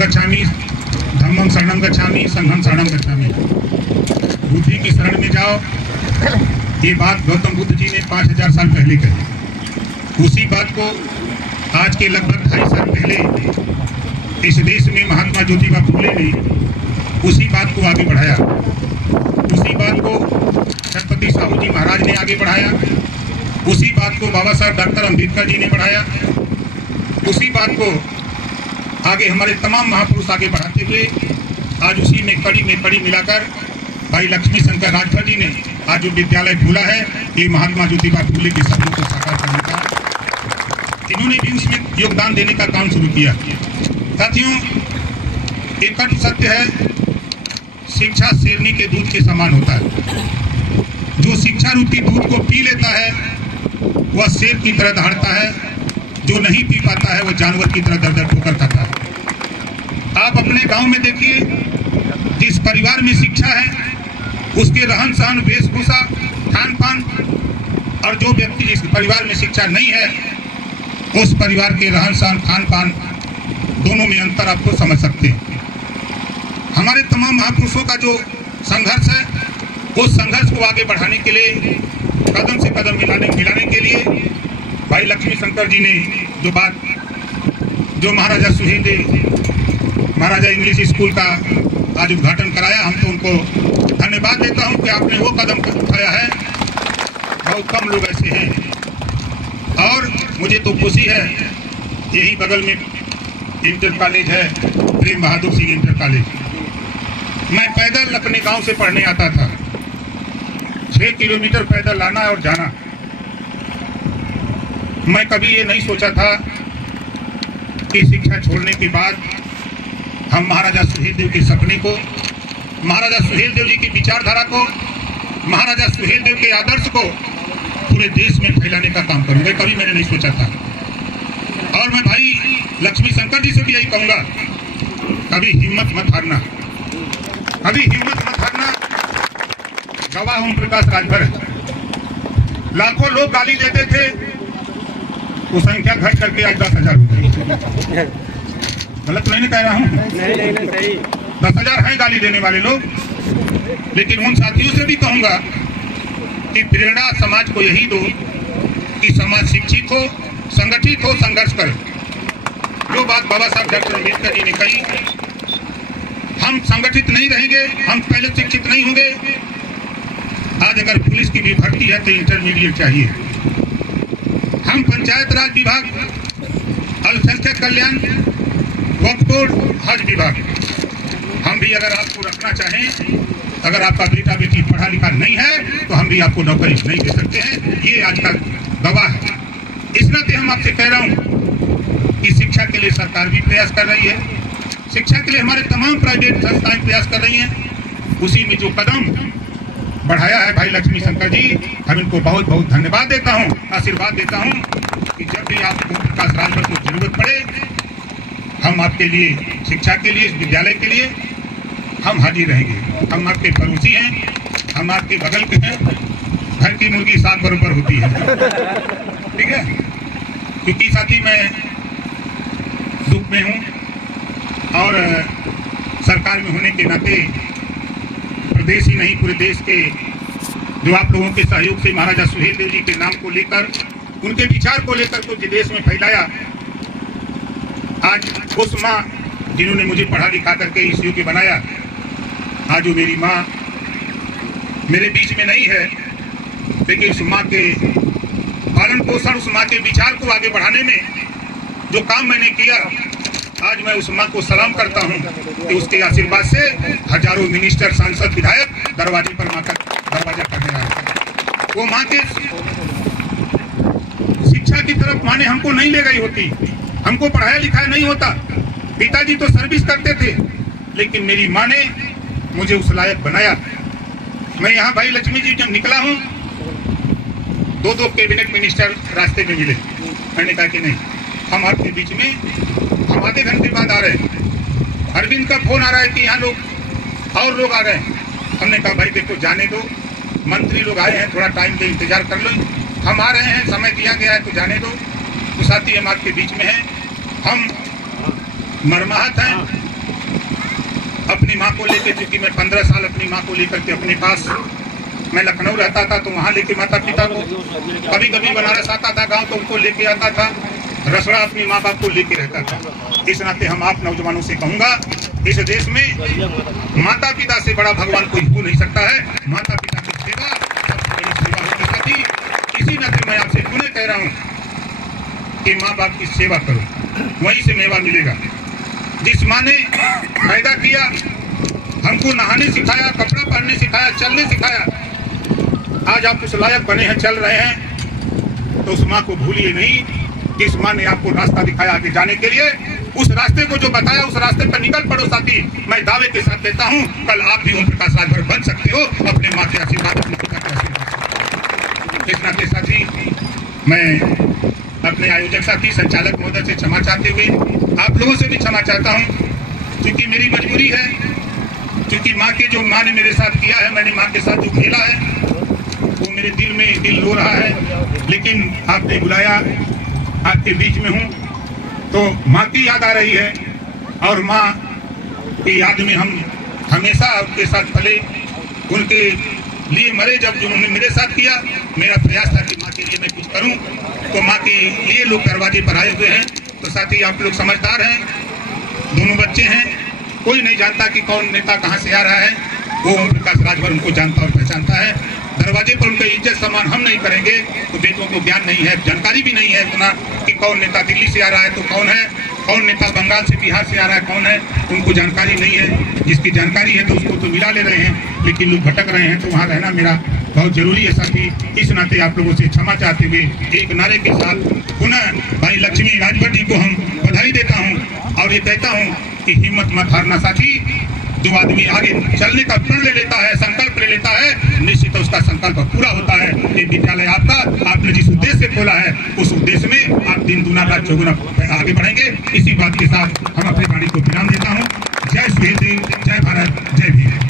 गच्छामि, धम्मं शरणं गच्छामि, संघं शरणं गच्छामि। बुद्धि की शरण में जाओ, ये बात गौतम बुद्ध जी ने 5000 साल पहले कही। उसी बात को आज के लगभग 2.5 साल पहले इस देश में महात्मा ज्योतिबा फुले ने उसी बात को आगे बढ़ाया। उसी बात को छत्रपति साहू जी महाराज ने आगे बढ़ाया। उसी बात को बाबा साहब डॉक्टर अम्बेडकर जी ने बढ़ाया। उसी बात को आगे हमारे तमाम महापुरुष आगे बढ़ाते हुए आज उसी में कड़ी मिलाकर भाई लक्ष्मी शंकर राजभर जी ने आज जो विद्यालय खोला है, ये महात्मा ज्योतिबा फुले के सपनों को साकार करने का, इन्होंने भी उसमें योगदान देने का काम शुरू किया। साथियों, एक कटु सत्य है, शिक्षा शेरनी के दूध के समान होता है। जो शिक्षा रूपी दूध को पी लेता है वह शेर की तरह दहाड़ता है, जो नहीं पी पाता है वह जानवर की तरह दर दर ठोकर खाता है। आप अपने गांव में देखिए, जिस परिवार में शिक्षा है उसके रहन सहन, वेशभूषा, खान पान, और जो व्यक्ति जिस परिवार में शिक्षा नहीं है उस परिवार के रहन सहन, खान पान दोनों में अंतर आपको समझ सकते हैं। हमारे तमाम महापुरुषों का जो संघर्ष है, उस संघर्ष को आगे बढ़ाने के लिए, कदम से कदम मिलाने के लिए भाई लक्ष्मी शंकर जी ने जो बात, जो महाराजा सुहेलदेव महाराजा इंग्लिश स्कूल का आज उद्घाटन कराया, हम तो उनको धन्यवाद देता हूं कि आपने वो कदम उठाया है। बहुत कम लोग ऐसे हैं। और मुझे तो खुशी है, यही बगल में इंटर कॉलेज है, प्रेम बहादुर सिंह इंटर कॉलेज। मैं पैदल अपने गांव से पढ़ने आता था, 6 किलोमीटर पैदल आना और जाना। मैं कभी ये नहीं सोचा था कि शिक्षा छोड़ने के बाद हम महाराजा सुहेलदेव के सपने को, महाराजा सुहेलदेव जी की विचारधारा को, महाराजा सुहेलदेव के आदर्श को पूरे देश में फैलाने का काम करूंगा। कभी मैंने नहीं सोचा था। और मैं भाई लक्ष्मी शंकर जी से भी यही कहूंगा, कभी हिम्मत मत हारना, कभी हिम्मत मत हारना। गवाह ओम प्रकाश राजभर है। लाखों लोग गाली देते थे, वो संख्या घट करके आज 10,000 हो गई। गलत नहीं कह रहा हूँ, 10,000 हैं गाली देने वाले लोग। लेकिन उन साथियों से भी कहूंगा कि प्रेरणा समाज को यही दो कि समाज शिक्षित हो, संगठित हो, संघर्ष करे। जो बात बाबा साहब डॉक्टर अम्बेडकर जी ने कही, हम संगठित नहीं रहेंगे, हम पहले शिक्षित नहीं होंगे। आज अगर पुलिस की भी भर्ती है तो इंटरमीडिएट चाहिए। हम पंचायत राज विभाग, अल्पसंख्यक कल्याण, वक्फ बोर्ड, हज विभाग, हम भी अगर आपको रखना चाहें, अगर आपका बेटा बेटी पढ़ा लिखा नहीं है तो हम भी आपको नौकरी नहीं दे सकते हैं। ये आज का गवाह है। इस नाते हम आपसे कह रहा हूं कि शिक्षा के लिए सरकार भी प्रयास कर रही है, शिक्षा के लिए हमारे तमाम प्राइवेट संस्थाएं प्रयास कर रही हैं। उसी में जो कदम बढ़ाया है भाई लक्ष्मी शंकर जी, हम इनको बहुत बहुत धन्यवाद देता हूं, आशीर्वाद देता हूं कि जब भी आपको प्रकाश राजभर को जरूरत पड़े, हम आपके लिए, शिक्षा के लिए, इस विद्यालय के लिए हम हाजिर रहेंगे। हम आपके पड़ोसी हैं, हम आपके बगल के हैं। घर की मुर्गी 7 बराबर होती है, ठीक है। क्योंकि साथी मैं दुख में हूँ और सरकार में होने के नाते प्रदेश ही नहीं पूरे देश के जो आप लोगों के सहयोग से महाराजा सुहेलदेव जी के नाम को लेकर, उनके विचार को लेकर पूरे देश में फैलाया। आज उस माँ जिन्होंने मुझे पढ़ा लिखा करके इस योग्य बनाया, आज वो मेरी माँ मेरे बीच में नहीं है, लेकिन उस माँ के पालन पोषण, उस माँ के विचार को आगे बढ़ाने में जो काम मैंने किया, आज मैं उस माँ को सलाम करता हूँ कि उसके आशीर्वाद से हजारों मिनिस्टर, सांसद, विधायक दरवाजे पर माँ का दरवाजा करने आए। वो माँ के शिक्षा की तरफ माँ ने हमको नहीं ले गई होती, हमको पढ़ाया लिखाया नहीं होता। पिताजी तो सर्विस करते थे, लेकिन मेरी माँ ने मुझे उस लायक बनाया। मैं यहाँ भाई लक्ष्मी जी जब निकला हूँ, 2 कैबिनेट मिनिस्टर रास्ते में मिले। मैंने कहा कि नहीं, हम आपके बीच में, हम आधे घंटे बाद आ रहे हैं। अरविंद का फोन आ रहा है कि यहाँ लोग और लोग आ गए। हमने कहा भाई देखो जाने दो, मंत्री लोग आए हैं, थोड़ा टाइम दे, इंतजार कर लो। हम आ रहे हैं, समय दिया गया है तो जाने दो। तो साथी हम आपके बीच में हैं, हम मरमाहत हैं, अपनी माँ को लेकर, क्योंकि मैं 15 साल अपनी माँ को लेकर के अपने पास, मैं लखनऊ रहता था तो वहाँ लेके माता पिता को, कभी कभी बनारस आता था गांव तो उनको लेके आता था, रसड़ा अपनी माँ बाप को लेके रहता था। इस नाते हम आप नौजवानों से कहूँगा, इस देश में माता पिता से बड़ा भगवान कोई हो नहीं सकता है। माता पिता की सेवा सबसे बड़ी सेवा होती थी। इसी नाते मैं आपसे पुनः कह रहा हूँ कि माँ बाप की सेवा करो, वहीं से मेवा मिलेगा। जिस माँ ने पैदा किया, हमको नहाने सिखाया, कपड़ा पहनने सिखाया, चलने सिखाया, आज आप उस लायक बने हैं, चल रहे हैं, तो उस माँ को भूलिए नहीं कि इस माँ ने आपको रास्ता दिखाया आगे जाने के लिए। उस रास्ते को जो बताया, उस रास्ते पर निकल पड़ो साथी। मैं दावे के साथ देता हूँ, कल आप भी ओम प्रकाश राजभर बन सकते हो, अपने माँ के आशीर्वाद, अपने पिता के आशीर्वाद। इस नाते साथी मैं अपने आयोजक साथी संचालक महोदय से क्षमा चाहते हुए आप लोगों से भी क्षमा चाहता हूँ, क्योंकि मेरी मजबूरी है, क्योंकि माँ के जो माँ ने मेरे साथ किया है, मैंने माँ के साथ जो खेला है वो मेरे दिल में दिल रो रहा है। लेकिन आपने बुलाया, आपके बीच में हूँ तो माँ की याद आ रही है, और माँ की याद में हम हमेशा उनके साथ पले, उनके लिए मरे। जब जो उन्होंने मेरे साथ किया, मेरा प्रयास था कि माँ के लिए मैं कुछ करूँ, तो माँ के लिए लोग दरवाजे पर आए हुए हैं। तो साथी आप लोग समझदार हैं, दोनों बच्चे हैं, कोई नहीं जानता कि कौन नेता कहाँ से आ रहा है, वो ओम प्रकाश राजभर उनको जानता और पहचानता है। दरवाजे पर उनका इज्जत सम्मान हम नहीं करेंगे तो बेटों को ज्ञान नहीं है, जानकारी भी नहीं है उतना कि कौन नेता दिल्ली से आ रहा है तो कौन है, कौन नेता बंगाल से, बिहार से आ रहा है कौन है, उनको जानकारी नहीं है। जिसकी जानकारी है तो उसको तो मिला ले रहे हैं, लेकिन लोग भटक रहे हैं, तो वहाँ रहना मेरा बहुत जरूरी है साथी। इस नाते आप लोगों से क्षमा चाहते हुए एक नारे के साथ पुनः भाई लक्ष्मी राजभर जी को हम बधाई देता हूँ और ये कहता हूँ कि हिम्मत मत हारना साथी। जो आदमी आगे चलने का प्रण ले लेता है, संकल्प ले लेता है, निश्चित उसका संकल्प पूरा होता है। ये विद्यालय आपका, आपने जिस उद्देश्य से खोला है उस उद्देश्य में आप दिन दुना रात चौगुना आगे बढ़ेंगे। इसी बात के साथ हम अपनी वाणी को विराम देता हूँ। जय श्री देव, जय भारत, जय भीम।